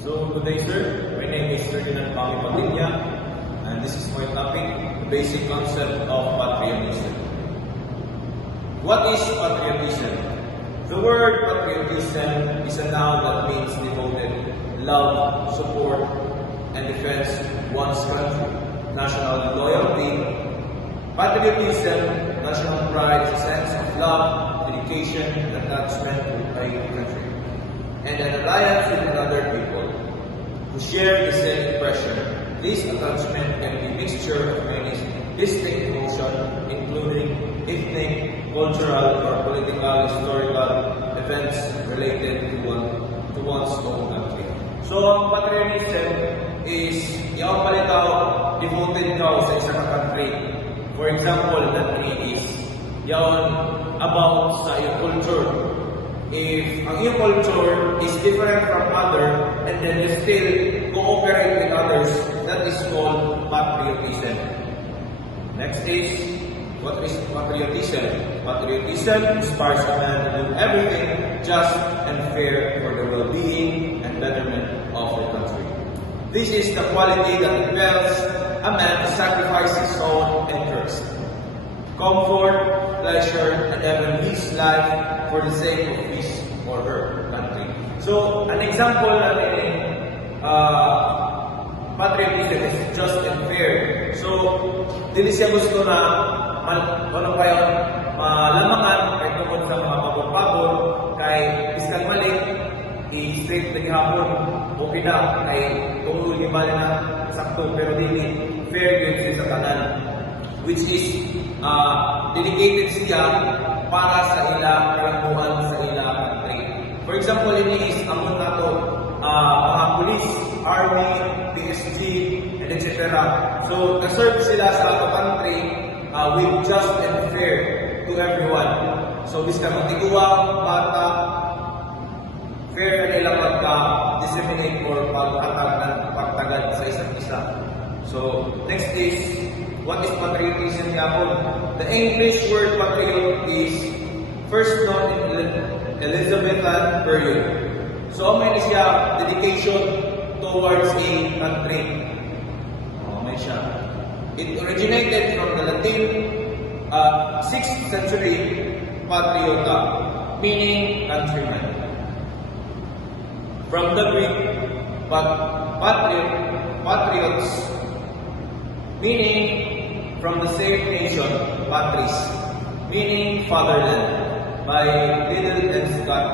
So today, sir, my name is Ferdinand Pami Padilla, and this is my topic, the basic concept of patriotism. What is patriotism? The word patriotism is a noun that means devoted, love, support, and defense one's country, national loyalty. Patriotism, national pride, is a sense of love, dedication, and attachment to a country, and an alliance with other people who share the same impression. This attachment can be a mixture of many distinct emotions, including ethnic, cultural, or political, historical events related to one's own country. So, ang patriotism is yung palitaw, devoted ka sa isang country. For example, country is yung about sa iyong culture. If ang iyong culture is different from other, and then you still cooperate with others, that is called patriotism. Next is, what is patriotism? Patriotism inspires a man to do everything just and fair for the well-being and betterment of the country. This is the quality that impels a man to sacrifice his own interest, comfort, pleasure, and even his life for the sake of his or her country. So, an example natin patriotism is just and fair. So, dili siya gusto na ano pa yun, malamangan kahit tungkol sa mga pabor-pabor, kay isang mali, i-straight na gihapon, okay na, kay tungkol ibali na sakto, pero dili fair yun siya sa tanan, which is dedicated siya para sa ila kalambuan sa ila country. For example, ini is among nato mga police, army, PSG, and etc. So, na-serve sila sa ato country with just and fair to everyone. So, bis ka magtiguwa, bata, fair na nila pagka-disseminate or pagtagad sa isa't isa. So, next is, what is patriotism yapon? The English word patriot is first known in Elizabethan period. So, may siya dedication towards a country. May siya. It originated from the Latin 6th century patriota, meaning countryman. From the Greek, patriots, meaning from the same nation, patris, meaning fatherland, by Liddell and Scott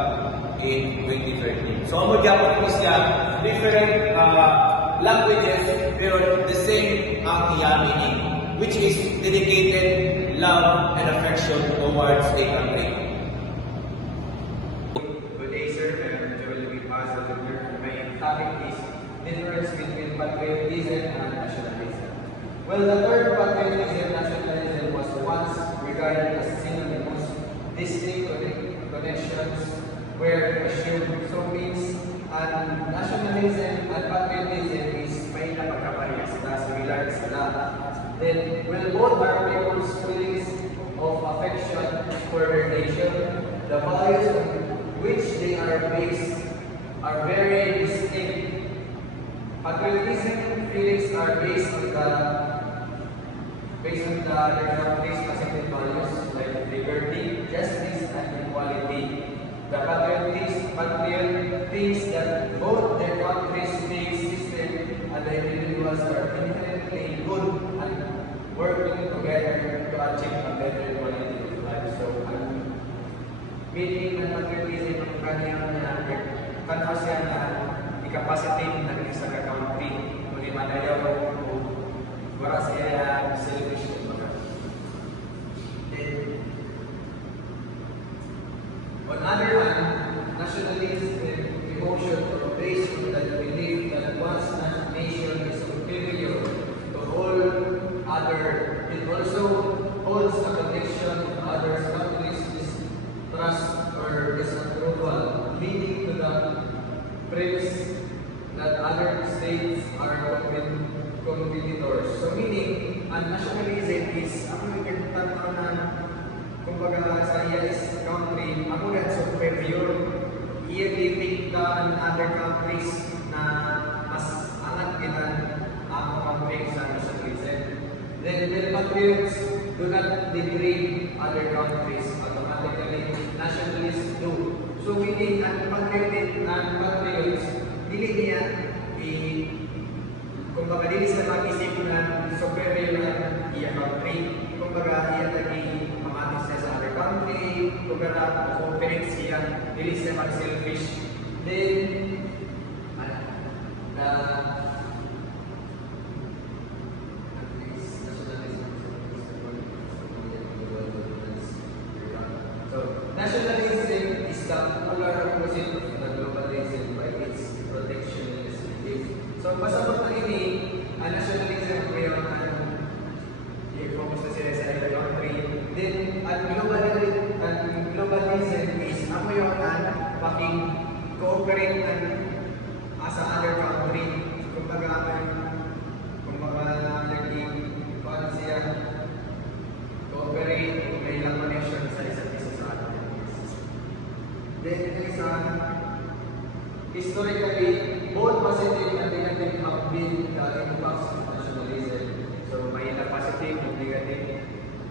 in 2013. So, magyapon ko siya different languages, pero the same ang iya meaning, which is dedicated love and affection towards a country. Good day, sir. I'm Joel Louis Paz. My topic is difference between patriotism and nationalism. Well, the term patriotism and nationalism was once regarded as synonymous, distinct connections were assumed. So means nationalism and patriotism is may napagkaparehas na similar sila. Then, well, both are people's feelings of affection for their nation. The values on which they are based are very distinct. Patriotism feelings are based on their country's specific values like liberty, justice, and equality. The patriot thinks that both their country's state system and the individuals are inherently good and working together to achieve a better quality of life. So, meaning ng patriotism ng kanyang tanaw siya na i-capacity ng isang country kung di manayaw o wala siya selfish. On other hand, nationalism emotion or based on the belief that one's nation is superior to all other. It also holds a connection to other countries' distrust or disapproval, leading to the premise that other states are competitors. So meaning, nationalism is ang nagtatanaw kumbaga sa iya is country, ako rin superior, iya think the other countries na patriots do not degrade other countries automatically, nationalists do. So meaning, ang patriots, dili niya kumbaga dili sa mag-isip na superior na iya country. Kumbaga iya lagi mamatis na sa other country, kumbaga confidence siya, dili siya mag-selfish. Then, nationalism is the polar opposite of the globalism by its protectionist belief. So, pasabot na ini, ang nationalism ngayon ang i-focus na sila sa other country. Then, ang globalism is ako yung cooperate sa other country. Kumbaga naging paano siya cooperate may ilang connection sa isa't isa sa atin. Then ito isa, historically, both positive and negative have been the impacts of nationalism. So may ilang positive and negative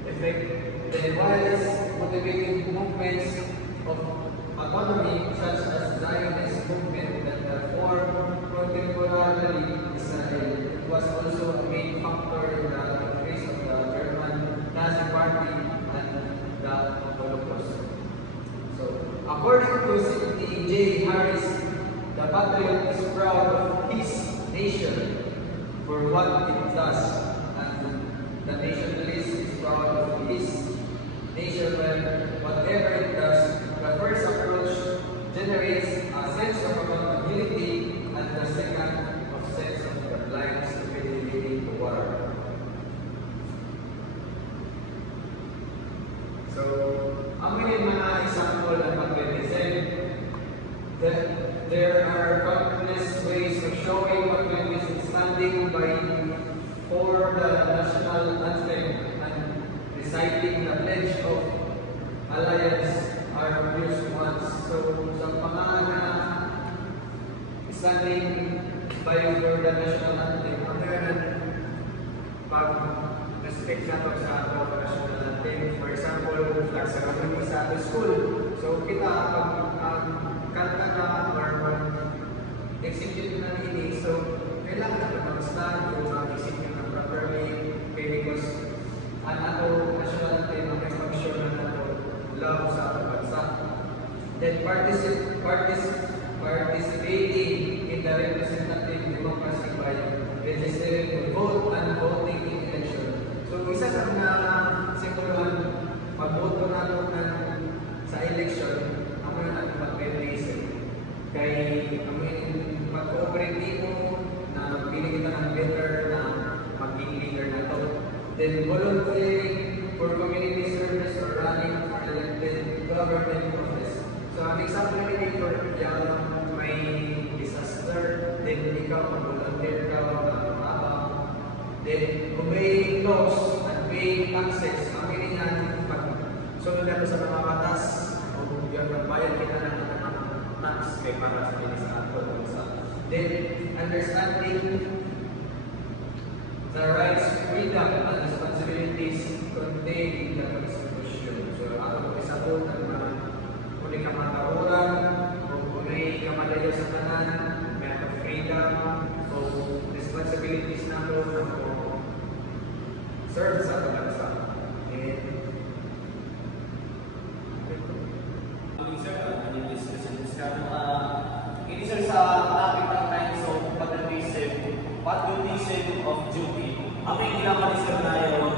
effect. Then while is motivating movements of autonomy such as Zionist movement that formed contemporarily Israel, it was also a main factor in the increase of the German Nazi Party and the Holocaust. So, according to C.T.J. Harris, the patriot is proud of his nation for what it does, and the nationalist is proud of his nation when whatever it does. The first approach generates a sense of accountability, and the second of sense of the blind stupidity to war. So, ang mga example ng patriotism, there are countless ways of showing patriotism standing by for the national anthem and reciting the pledge of alliance are obvious ones. So, sa pangalan standing by for the national anthem, ang meron pag example sa ato national anthem, for example, flag sa kami sa ato school. So, kita pag kanta na or execute na ini, so kailangan na mag-stand o mag-execute na properly because ang ato national anthem ang may function na nato love sa ato bansa. Then participating in the representative democracy by registering to vote and voting in election. So isa sa mga simboluhan pag-voto nato sa election ang mga nagpag-patriotism. Kay mag-cooperate mo na magpili kita ng better na maging leader na to. Then volunteering for community service or running for elected government office. So ang example nila for may disaster, then ikaw mag-volunteer ka mag-abang, then obeying laws and paying taxes. Ang yan pag sunod nato sa mga batas o yung magbayad kita ng tax kay para sa bilis sa ato. Then understanding the rights, freedom, and responsibilities contained in the Constitution. So, ako isabot ang mga kung ka matauran, kung ka malayo sa kanan, may freedom, so responsibilities na ito na serve sa bansa. Ini sir sa topic ng time so patriotism of duty. Ang may ginawa ni sir na yun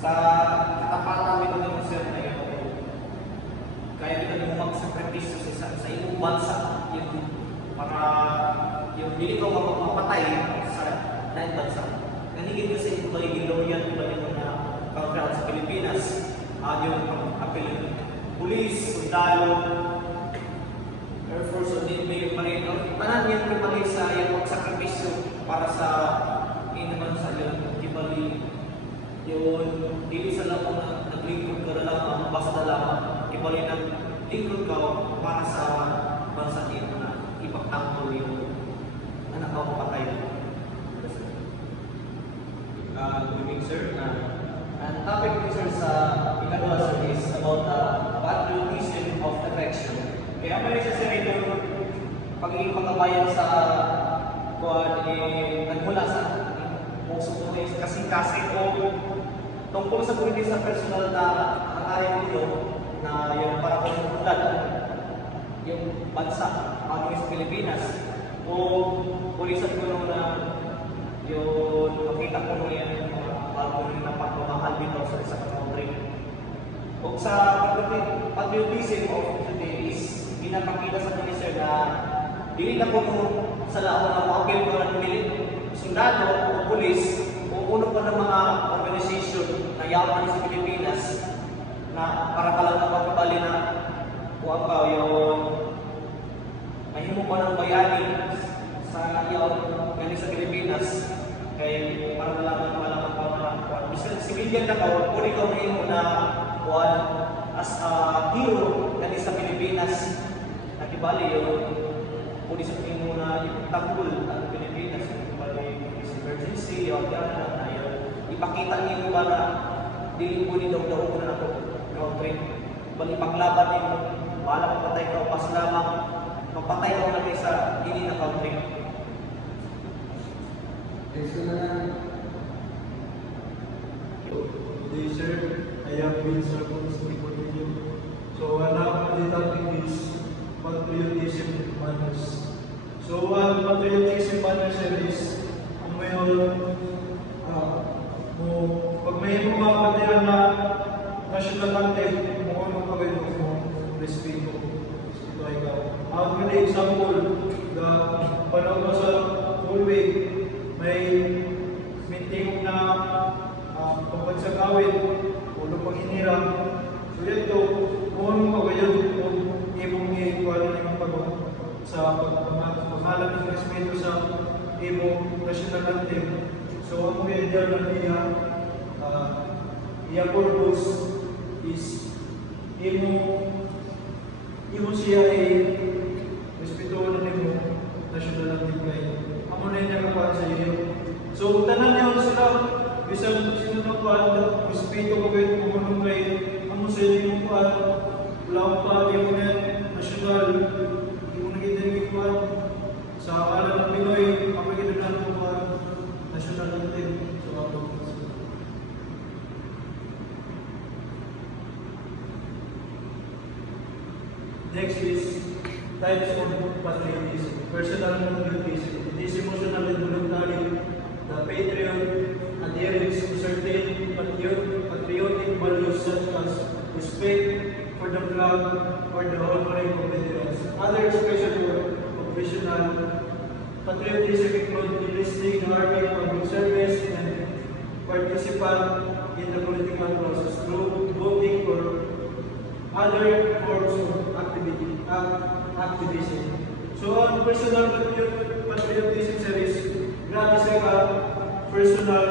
sa katapatan ito ng sir na yun. Kaya ito yung magsakripisyo sa iyong bansa para yung hindi ko mapapatay sa daing bansa. Nanigid ko sa iyong magiging loyal ba yung pag-ground sa Pilipinas, yung apel pulis, sundalo, Air Force o Navy, Marine, tanan yung kibali sa iyong magsakripisyo para sa inaman sa iyong kibali yun, dili sa lang na naglingkod ka na lang, basta na lang kibali ng lingkod ka para sa bansa niyo na ipagtanggol yung anak ko patay. Good evening, sir. makabayan sa kuan nagmula sa puso ko is kasing-kasing o tungkol sa pwede sa personal na hangarin ninyo na yung para kung yung bansa, ang sa Pilipinas o pulisan ko nung na yung makita ko nung yan bago nung na pagmamahal dito sa isang country. O sa patriotism of today is pinapakita sa kanila sir na dili na po sa laon na makapil ko ng sundalo o pulis o uno pa ng mga organization na yaman sa Pilipinas na para ka lang na magkabali na kuwag ka yung mahimo pa ng bayani sa iyaw gani sa Pilipinas kay para na lang malaman pa na kuwan. Bisan civilian na ka, kung ikaw mahimo na kuwan as a hero gani sa Pilipinas nakibali yung kung isa mo na yung tanggol ang Pilipinas, yung emergency, o na ipakita niyo ba na dili mo ni daw ko na ako country. Bali paglaban niyo, wala mapatay ka o pas lamang, mapatay ka na sa hindi na country. Next na lang. Today, sir, I have been served for you. So, now the topic is patriotism manners. So, patriotism manners is ang mayon pag may mapapatiran na national anthem, mo ano pa kayo mo respeto. Ito ay ikaw. Ang good example, the panahon ko sa hallway, may mintingog na pagpagsagawin, ulo pang hinira. So, ito, kung ano pa kayo, kung imong i-kuwala na yung pag sa pagmahalag ng respeto sa imong national anthem. So, ang leader na niya, iya purpose is imo siya ay respeto na nimo national anthem kay amo na niya kapan sa iyo. So, tanan niyo sila, bisan sino na kuwan, respeto ko kayo kung anong kay amo sa iyo kuwan, wala pa yung national, hindi mo nag-identify kuwan. Sa alam ng Pinoy, ang magiging ng kuwan, national anthem. So, ako. Next is types of patriotism. Personal patriotism. It is emotional and voluntary. The patriot adherence to certain patriotic values such as respect for the flag or the honoring of veterans. Other special professional patriotism include enlisting the army, public service, and participant in the political process through voting for other forms of activism. So, on personal patriotism series, grabe siya ka, personal,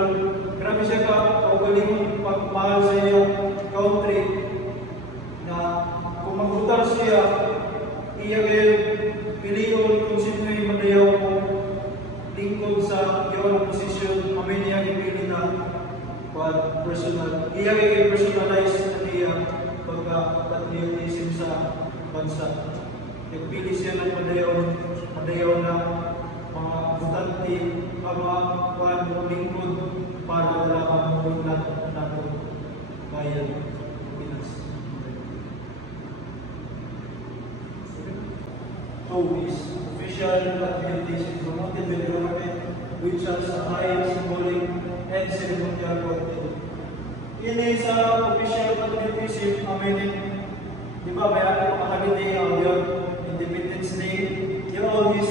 grabe siya ka, kaugaling pagmahal sa iyong country, na kung magbutar siya, iya kayo piliyon kung sino yung madayaw mo, lingkod sa iyong posisyon, kami niya ipili na personal. Iya kayo personalize na niya pagka-patriotism sa bansa. Nagpili siya ng madayaw na mga butante, mga lingkod para lamang muna nato bayan Pinas. Two is official patriotism promoted by the government, which has a high symbolic and ceremonial content. Ini sa official patriotism, di ba, may mga holiday yun, Independence Day. You always,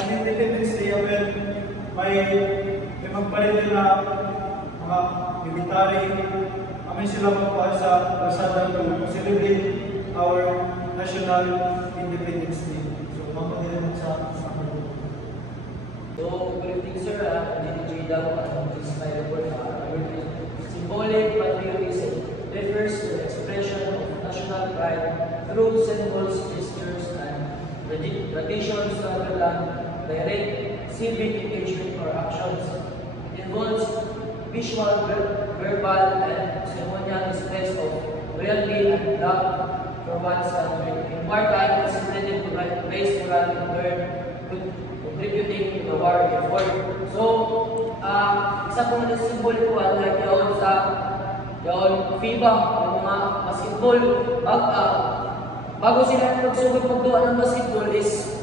ang Independence Day, may magpalit na mga military, kami sila magpahal sa Lazada to celebrate our national Independence Day. So, mamadali naman sa summer. So, good evening sir, DJ Daw, this is my report. Symbolic patriotism refers to the expression of national pride through symbols, gestures, and traditions rather than direct civic engagement or actions. It involves visual, verbal, and ceremonial displays of loyalty and love for one's country. In wartime, it's intended to raise moral and learn before. So, isa po na symbol ko, like yun sa FIBA, yung mga basketball, bago sila magsugod magduan ng basketball is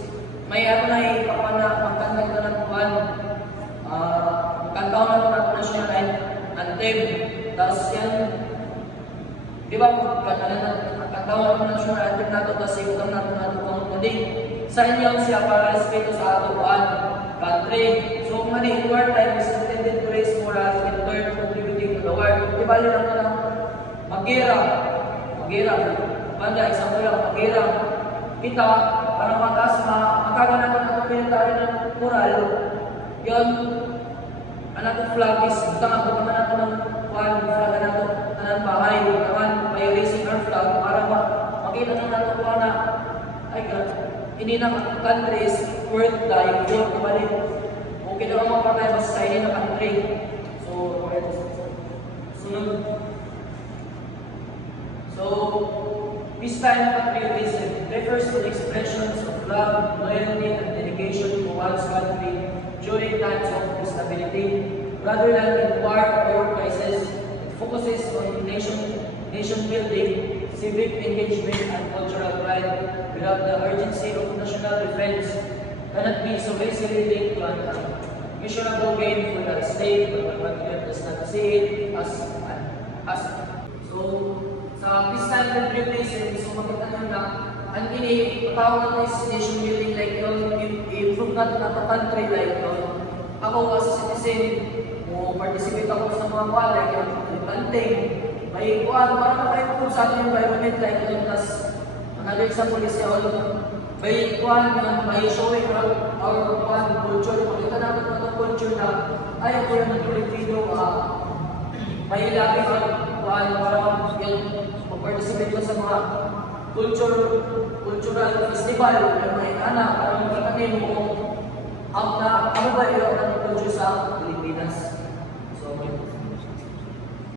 may ano na magkanta ito ng buwan. Kantaon na ito na national anthem. Tapos yan, di ba, kantaon na national anthem na ito, tapos ikutang na ito na ito kung hindi. Sa inyo siya para respeto sa ato buwan, country. So, mani, wartime is intended to raise morale in turn contributing to the war. Di ba, lang na lang, mag-gira. Banda, example lang, mag-gira. Kita, para makagana ko ng military ng moral, yun, anong flag is, butang ako naman ako ng flag na ito, anong bahay, naman, by raising our flag, para makita na natin po na, ay God, hindi na country is worth dying for, kumalik. Okay na ang mga patay, basta hindi na country. So, sunod. So, peacetime patriotism refers to the expressions of love, loyalty, and dedication to one's country during times of instability. Rather than in war or crisis, it focuses on nation building, civic engagement, and cultural pride. Without the urgency of national defense, cannot be so easily linked to an missionable gain for the state, but the patriot does not see it as. So, sa peacetime patriotism, so makita nyo na ang patawag na is nation building like yun, improve natin ang country like yun. Ako as a citizen, participate ako sa mga kuwan like yun, planting, may kuwan, para maka-improve sa ating environment like yun. Tapos, another example is yun, may kuwan yun, may showing our kuwan, culture. Makita natin ang culture na, ay ako yung Pilipino, may ilagay ang kuwan para yun, mag-participate ko sa mga cultural festival, yung mga inana, para makita mo ano ba yun ang culture sa Pilipinas. So,